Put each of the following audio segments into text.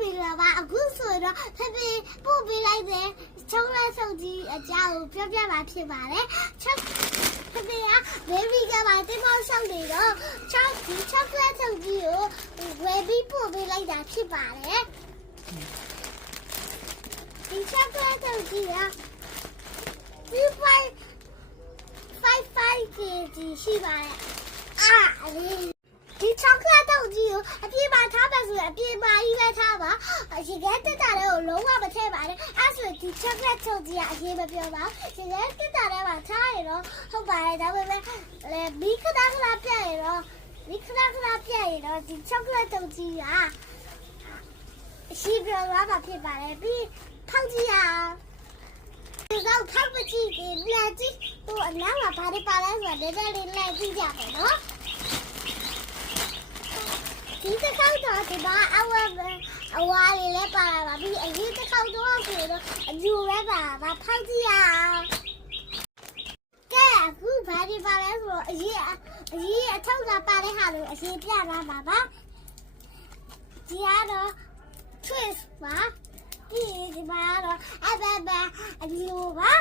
ပြီလားပါအခုဆိုတော့ဖေဖေပို့ပေးလိုက်တဲ့ချုံးလက်ဆုံကြီးအကြောင်းကိုပြောပြမှာဖြစ်ပါတယ်ချက်ဖေဖေကဘေဘီကပါတင်မောက်ဆောင်နေတော့ချက်လက်ဆုံကြီးကိုဝယ်ပြီးပို့ပေးလိုက်တာဖြစ်ပါတယ်ဒီချက်လက်ဆုံကြီးက5 kg ရှိပါတယ်ဒီချောကလက်တော့ကြီးကိုအပြေးပါထားပါဆိုရင်အပြေးပါကြီးပဲထားပါရေခဲတက်တာလည်းလုံးဝမထည့်ပါနဲ့အဲ့ဆိုဒီချောကလက်ချုပ်ကြီးကအရေးမပြောပါရေခဲတက်တာလည်းပါထားရတော့ဟုတ်ပါတယ်ဒါပေမဲ့မီးခဏပြတ်ရတော့ဒီချောကလက်ချုပ်ကြီးကအရှိပြောသွားတာဖြစ်ပါတယ်ပြီးထောက်ကြည့်ရဒီတော့ထောက်မကြည့်ရင်လက်ကြည့်ဟိုအနားမှာဘာတွေပါလဲဆိုတော့လေးလက်ကြည့်ကြပါနော်ဒီတစ်ခေါက်တော့ဒီမှာအဝါလေးလည်းပါလာပါပြီအရင်တစ်ခေါက်တော့ဆိုတော့အယူပဲပါဖောက်ကြည့်ရအောင်ကဲအခုဘာဒီပါလဲဆိုတော့အရင်အထောက်ကပါတဲ့ဟာလို့အရင်ပြသွားပါပါဒီကတော့ twist ပါဒီမှာတော့အယူပါ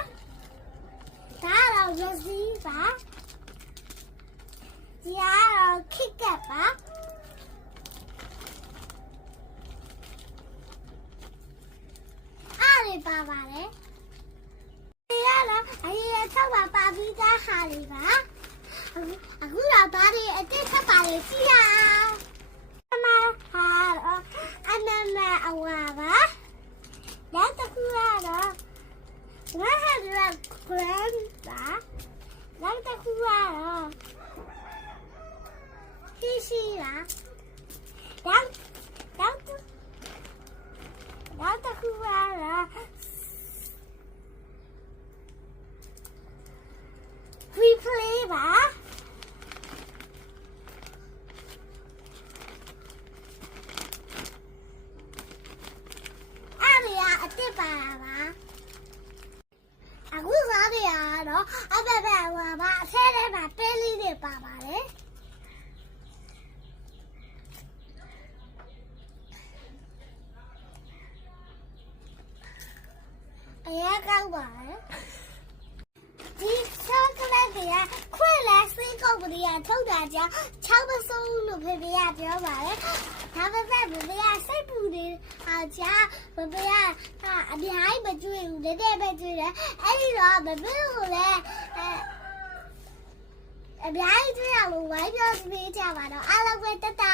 ဒါတော့ Yossi ပါဒီကတော့ KitKat ပါပါပါတယ်ဒီကတော့အရင်ထောက်ပါပြီးသားဟာလေးပါအခုတော့ဘာတွေအတက်ထပ်ပါလေကြည့်ရအောင်အမဟာအနမအဝါပါလက်တခုကတော့100 gram ပါလက်တခုကတော့ရှိပါနောက်တစ်ခုကတော့replay ပါအဲ့ဒီအတစ်ပါပါအခုစားတွေကတော့ဟိုပါအထဲထဲမှာပဲလေးတွေပါပါတယ်အရာကောက်ပါလေဒီချောကလက်တွေကခွဲလဲစိတ်ကောက်ကလေးကထုတ်တာကြောင့်6မဆုံးလို့ဖေဖေကပြောပါတယ်ဒါပေမဲ့ဖေဖေကစိတ်ပူနေအောင်ကြာဖေဖေကအများကြီးမကြွေဘူးတဲ့ပဲကြွေတယ်အဲ့ဒီတော့ဖေဖေကိုလည်းအများကြီးကြွေရလို့ဝိုင်းပြောပေးကြပါတော့အားလုံးပဲတတာ